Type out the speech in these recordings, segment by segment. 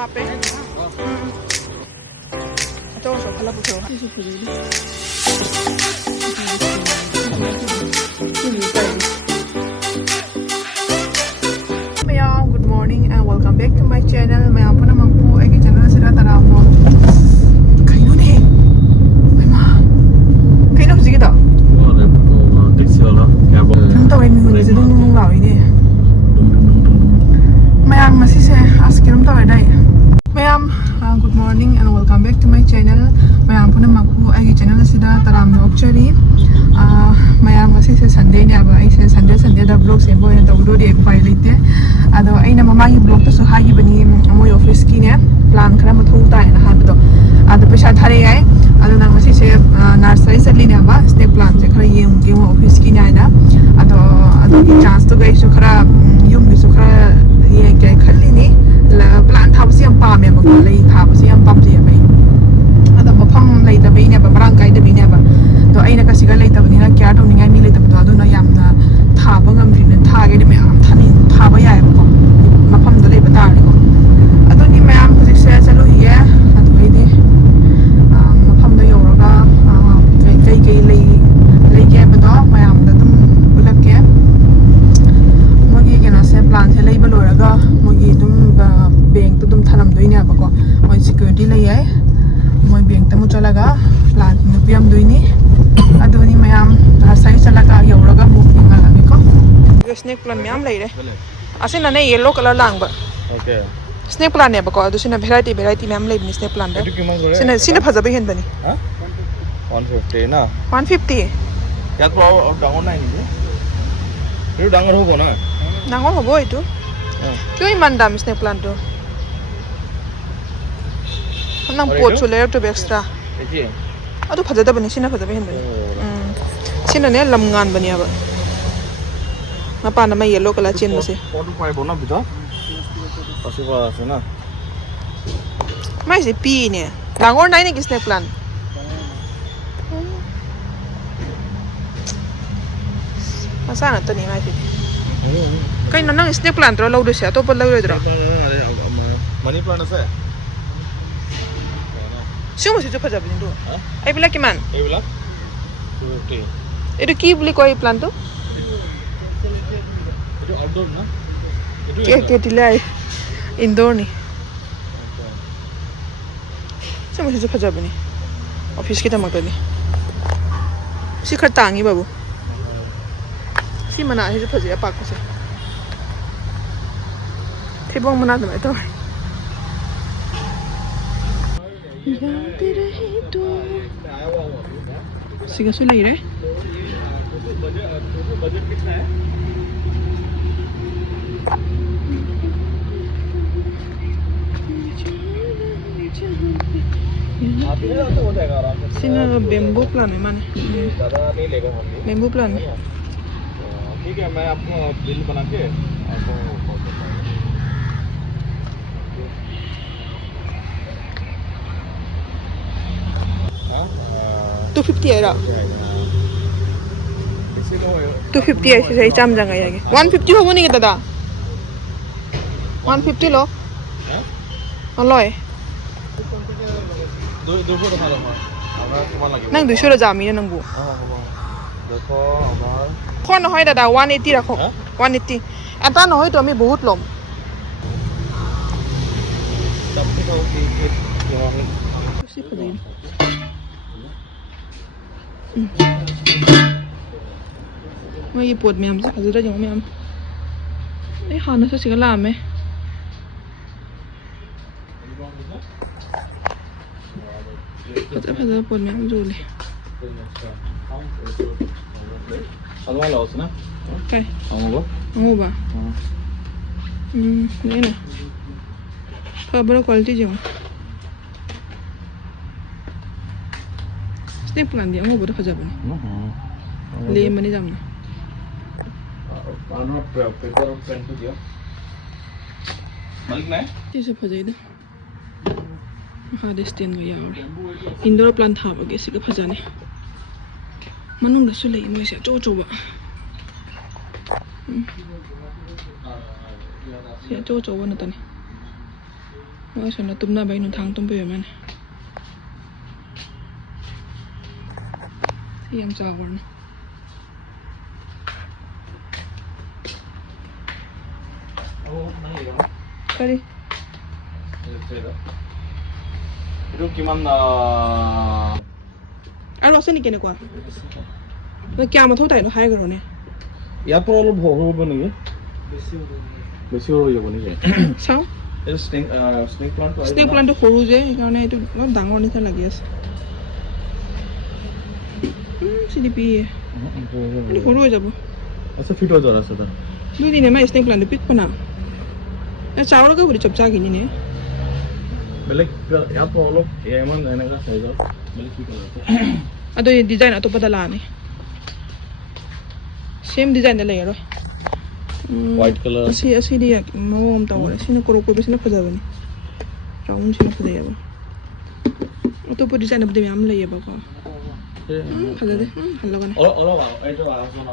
hape. Ito so pala po. Ito po din. Good morning and welcome back to my channel. Mayam po naman po ay channel sila tara mo. Kayo ni. Ay ma. Kayo na sige daw. Taxi wala. Cab. Nang tawin mo ni dun nung lawi ni. Mayam masih saya askiram tawin dai. Mayam, good morning and welcome back to my channel. Mayam po naman po ay channel sila tara mo actually. Mayam masih saya Sunday ni aba ay Sunday da vlog sembo yan tawdo di pai lite. Ado ay na mamagi vlog to so hagi bani amoy office ki ne plan khara ma thong tai na habdo. Ado paisa thare ai. Ado nang masih saya nursery satli ne aba snake plant je khara yeng ke office ki ne na. Ado ki chance to gai so khara yum bi so khara ye ke khali ni la plan thab si am pa me ma ko lai thab si am pam je bai. Ado mafam lai da bai ne ba marang kai da bai ne ba. To ai na ka siga lai ta bani na kya to ningai mi lai ta to ado na yam na thaba ngam ri ne tha ge de me am thani thaba ya ba ko mafam da lai ba ta ni ko. Ado ni me am hojik se chalu ye ado ai ni mafam da yora ga kai lai ke ba do me am da dum bulak ke mogi ke na se plan se lai ba lo ra ga mogi dum bank to dum thanam doi ne ba ko moi security lai ai moi bank ta mu chala ga plan nu piam doi ni ado ni me am sai chala ga yora ga mu ni ngala mi ko snake plant me am leire asina ne yellow color lang ba okay snake plant ne ba ko ado sina variety me am leire ni snake plant da sina Fajaba hen bani ha 150 na 150 ya to dangor nai ni itu dangor hobo na dangor hobo itu kyo iman dam snake plant to nang pot chu layer to extra eji ado Fajada bani sina Fajaba hen bani sina ne lam ngan bani aba mapa na mai yellow color chen mase photo pai bona bida pasiba ase na mai se pi ne dangor nai ne snake plant masa na to ni mai se kai no nang snake plant ro lo do se to pa lo ro money plant ase siu mo se Fajaba ni do ai bila kiman ei bila 250 edu ki buli koi plant to itu outdoor na ke tilai indoor ni siu mo se Fajaba ni office kita mag ni si khatangi babu si mana he Fajaba pak ko se thibong mana dum to siga su leire budget कितना है sina bamboo plant है माने ज़्यादा नहीं लेगा हम bamboo plant है ठीक है मैं आपको बिल बना के आपको कॉल करता हूँ 250 है रा 250 है सही चाम जंगा यागे 150 हो नहीं के दादा 150 लो अलोय 200 টাকা দাও আমরা কিমান লাগিব nang 200 ro jami na nangbu দেখো আমার খন নহয় দাদা 180 রাখো 180 এটা নহয় তো আমি বহুত লম मैं ये पोट में हम से Fajada jong में हम ए हाना से सिगला में Fajada पोट में हम जो ले अलवा लाओस ना ओके आऊंगा हो बा ये ना खबर क्वालिटी जो snake plant dia mau bodoh Fajaba ni le mani jam na ano paper pen to dia malik na ये सब Fajada ada stand ga yaure indoor plant ha ba ge sig Fajane manung da su le mo se cho cho ba se cho cho ba na tani Ôi sao nó tụm na bay nó thang tụm bể mà này. Thì em chào bạn. Cái đi. Itu cuman Anh nói xin cái này qua. Nó kia mà thôi tại nó hay rồi nè. ya problem ho bani বেশি হয়ে যাবে নাকি Sao? এটা snake plant Snake plant তো সৰু যে সেইকাৰণে এইটো অলপ ডাঙৰ নিচিনা লাগি আছে চিলিপি এইটো সৰু হৈ যাব আচ্ছা ফিট হৈ যোৱা আছে তাৰ দুদিন এমাহ স্নেক প্লান্ট পিক বনা চাউলকে বুলি চপচা কিনি নে বেলেগ ইয়াত অলপ ইমান এনেকা সাইজৰ বেলেগ কি কৰে ಅದು ಡಿಸೈನ್ ಅತೋಪದ ಲಾನೆ ಸೇಮ್ ಡಿಸೈನ್ ದ layer white color asi dia mau om tahu sini korok ko bisina fajar bani round sini fajar ya ba itu pun design apa dia amla ya ba ko fajar deh halla kan olah itu asona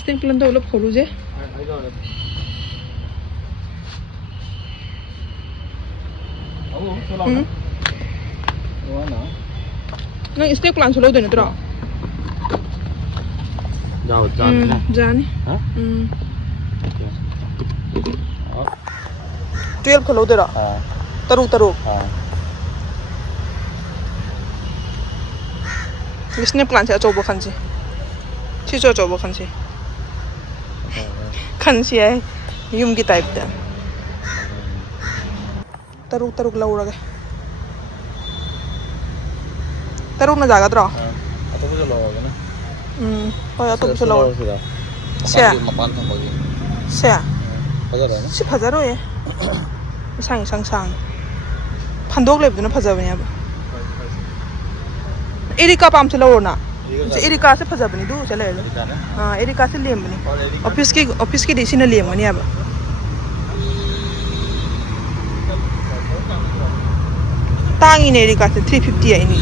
stem plan to ulap khoru je oh sola wana nang stem plan solo de natra जाओ जाने जाने हां 12 खलो देरा हां तरु हां इसने प्लान से अचोबो खनसे छिचो अचोबो खनसे खनसे है यूम की टाइप दा तरु लौरगे तरु ना जागा draw atau bisa lawak na oh ya tuh bisa lawak siya mapan sama lagi siya fajar na si fajar ya sang pandok leb na fajar bani ab erika pam se lawak na erika se fajar bani du se le हां erika se lem bani office ki disi na lem bani ab tangi ne erika se 350 ai ni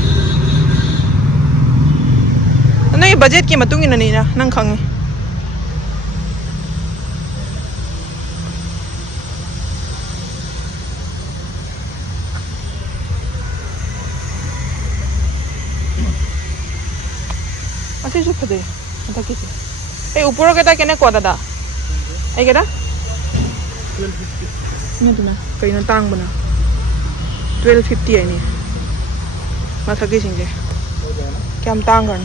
nang budget ki matung ina ni na nang khangi ase jo phade ata kisi ei upor keta kene ko dada ei keta 1250 ni tuna kai na tang bana 1250 ai ni ma thaki sing je kyam tang gan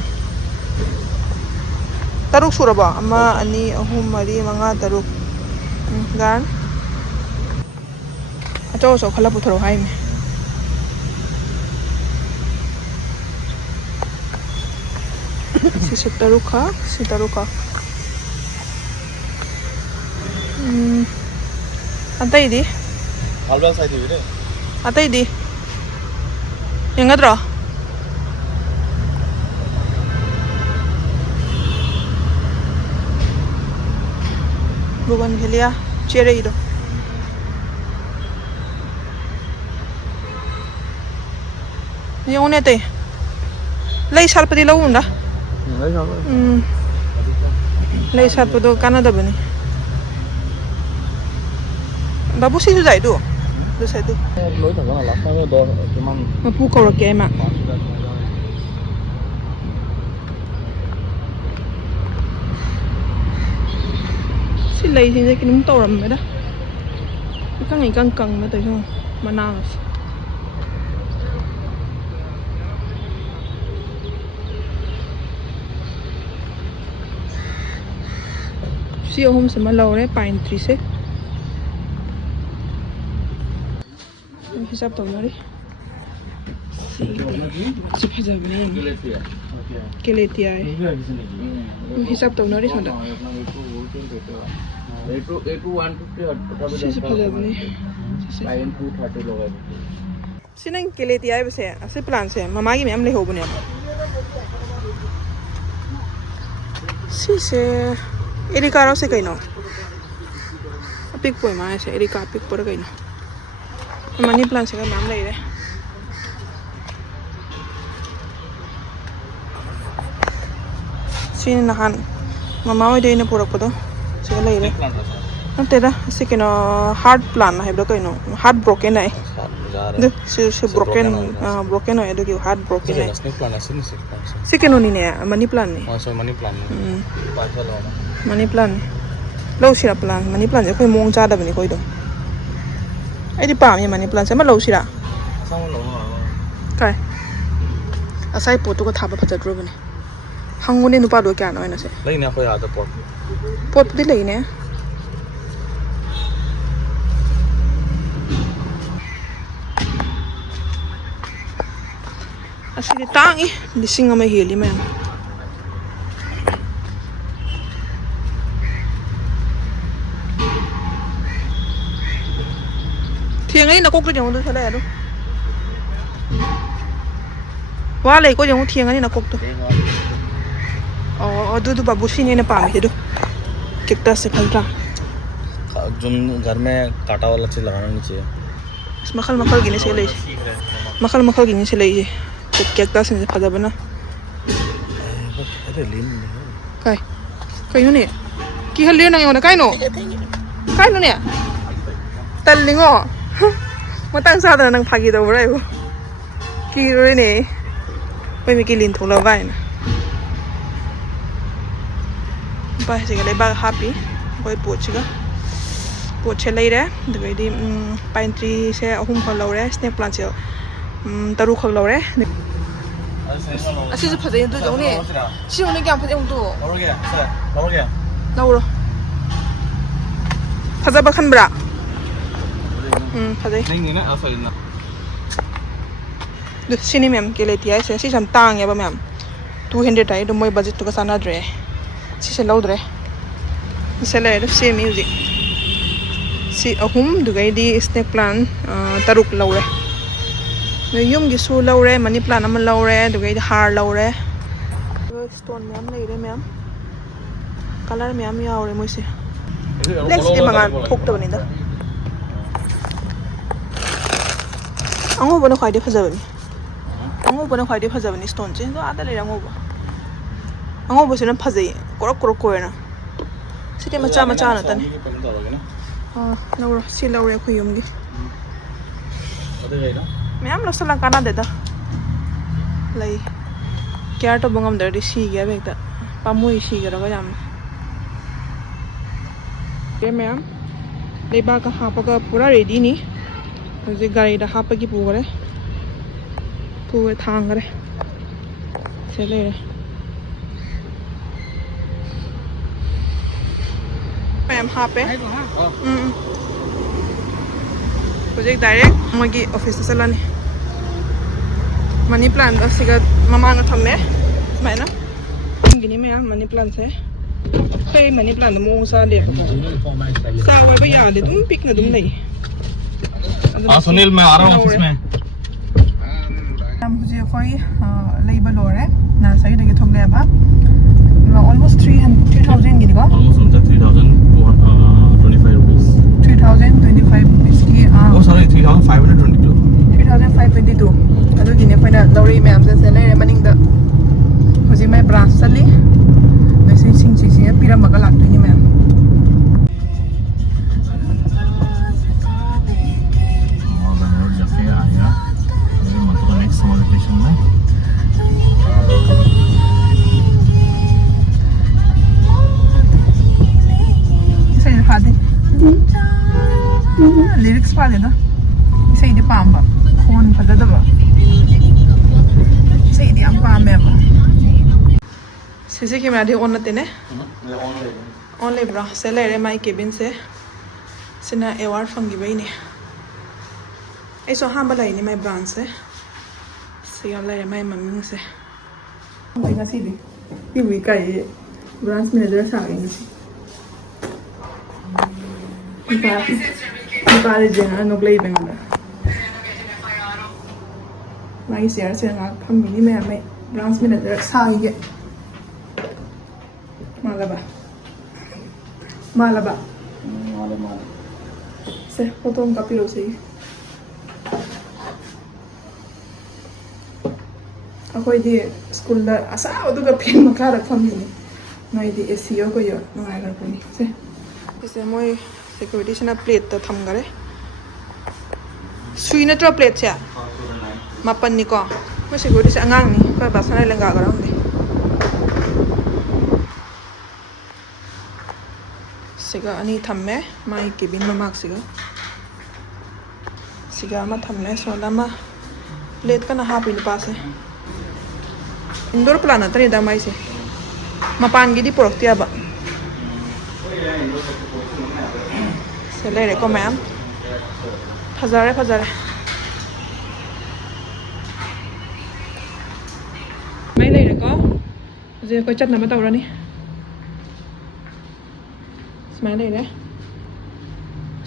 taruk suraba ama ani ahum mari manga taruk gan acho so khala putharo hai me si taruk atai di alba sai di re atai di yengadra bukan helia cere itu yang ini teh lay sarpadi lau unda lay sarpado Canada bani babu sih sudah itu saya itu lối thẳng là lắm nó đồ cuman mapu kau rakyat emak si lay thì cái nấm to lắm vậy đó cái này căng nó tới không mà nào siêu hôm sẽ mà lâu đấy pine tree sẽ hisap tau nari si Fajaba bani keleti ai hisap tau nari sada itu 150 si Fajaba bani lain 230 logai sinang keleti ai bese ase plan se mama gi mem le ho bani si se erika ro se kaino apik poi ma se erika apik por kaino mani plan se ka mam leire sin nahan mama oi de ne porak podo se leire Nantera si kino heart plan hai bro kaino heart broken ai de si broken broken ai do ki heart broken ai snake plant asin si kino ni ne money plan ni so money plant money plan lo sira plan money plan je khoi mong cha da bani khoi do ai di pa mi money plan se ma lo sira kai asai pot to ka thaba phaja dro bani hangone nu pa do kya no na se leine khoi ada pot di leine asidi tangi lising ama heli man thieng ấy nó có cái giống thế này đâu quá lấy có giống thieng ấy nó cục thôi दूध बाबू सी ने palm है दो cactus से फल रहा जो घर में काटा वाला चीज लगाना नहीं चाहिए मखल मखल गिने से ले मखल गिने से ले तो कैक्टस से फजाबा ना अरे लीन काय kayo ne ki halio nang yona kai no ne tal lingo matang sa da nang phagi do rai ko ki roi ne pai mi ki lin thola vai na ba se ga le ba happy koi pochiga poche leire de di pine tree se ahum khol lore snake plant se taru khol lore asi se phade do do ne si one kyam phade do lauro phajaba khan bra phade नहीं ना ऐसा इतना do sini mem ke le ti ai se si sam tang ya ba mem 200 ai do moi budget to ka sana dre si se lo dre se le do se music si ahum du gai di snake plant taruk laure yum gi su laure money plant am laure du gai di har laure stone mem leire mem color mem yaure moi se next di mangan thok to ni da ango bana khai de phajabani ango bana khai de phajabani stone che do ada leira ango bo se na phajai korok korok ko na site macha macha na tan laure si laure khu yum gi ma'am लोग सब लंकाना देता लाई क्या तो बंगम दर्दी सी गया बेटा पामुई सी गया रहा जाम ये मैम लेबा का हाँ पका पूरा रेडी नहीं मुझे गाड़ी दा हाँ पकी पूरे थांग करे चले मैम हाँ पे प्रोजेक्ट डायरेक्ट मोगी ऑफिस से चलाने मनी प्लांट असिगा ममा न थमे मैना गिनी में मनी प्लांट से कई मनी प्लांट मोंग सा ले सा वे बया ले तुम पिक न तुम नहीं सुनील मैं आ रहा हूं ऑफिस में हम मुझे कोई लेबर लो रहे ना सही लगे थोक ले बा ऑलमोस्ट 3000 गिनी का ऑलमोस्ट 3025 रुपीस 3025 rupees की oh sorry 3522 अदु गिने फैना लौरी मैम से लेरे मनिंग द होजि मै ब्रांच चली नसे सिंग सिंग पिरा मगा लाक्तोनि मैम लिरिक्स पा देना इसे इधर पांबा खोन पता दबा इसे इधर हम पाम में सीसी कैमरा दी ऑन नते ने ऑन ले ब्रा से ले रे माई केबिन से सिना अवार्ड फंगी बई ने ऐसो हां बलाई ने माई ब्रांच से सिया ले रे माई मम्मी से भाई का सीधी ये वी का ये ब्रांच मैनेजर सागे Pare jena no glei benga mai ser se nga phammi me mai branch manager sai ge malaba se photo kapiro se akoi di school da asa odu ga pen makara phammi mai di SEO ko yo no ai gar puni se moi security sina plate ta thamgare sui na tro plate cha mapan ni ko mo security sa angang ni ko basana lenga garang de siga ani thamme mai kibin mamak siga ma thamme so lama plate kana ha pin pa se indoor plan tani da mai se mapan gi di poroktia ba se leire ko ma'am Fajare mai leire ko je ko chat na ma tawra ni mai leire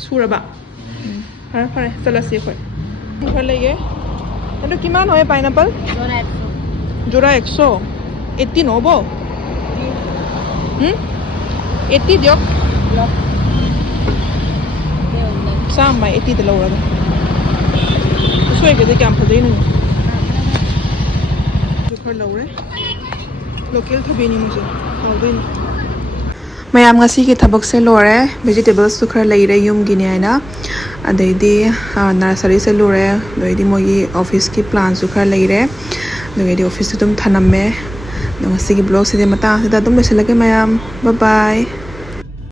sura ba phare chala se khoi khoi lege ando kiman hoye pineapple jora 100 80 no bo 80 diok Sam mai 80 de laura da soi ke de kam phadei nu jo khar laure local thabini mu se hawdin mayam ngasi ki thabak se lore vegetables su khar leire yum gi ne aina adaidi nursery se lore doidi mogi office ki plan su khar leire doidi office tum thanamme ngasi ki blog se de mata se da dum beselage mayam bye bye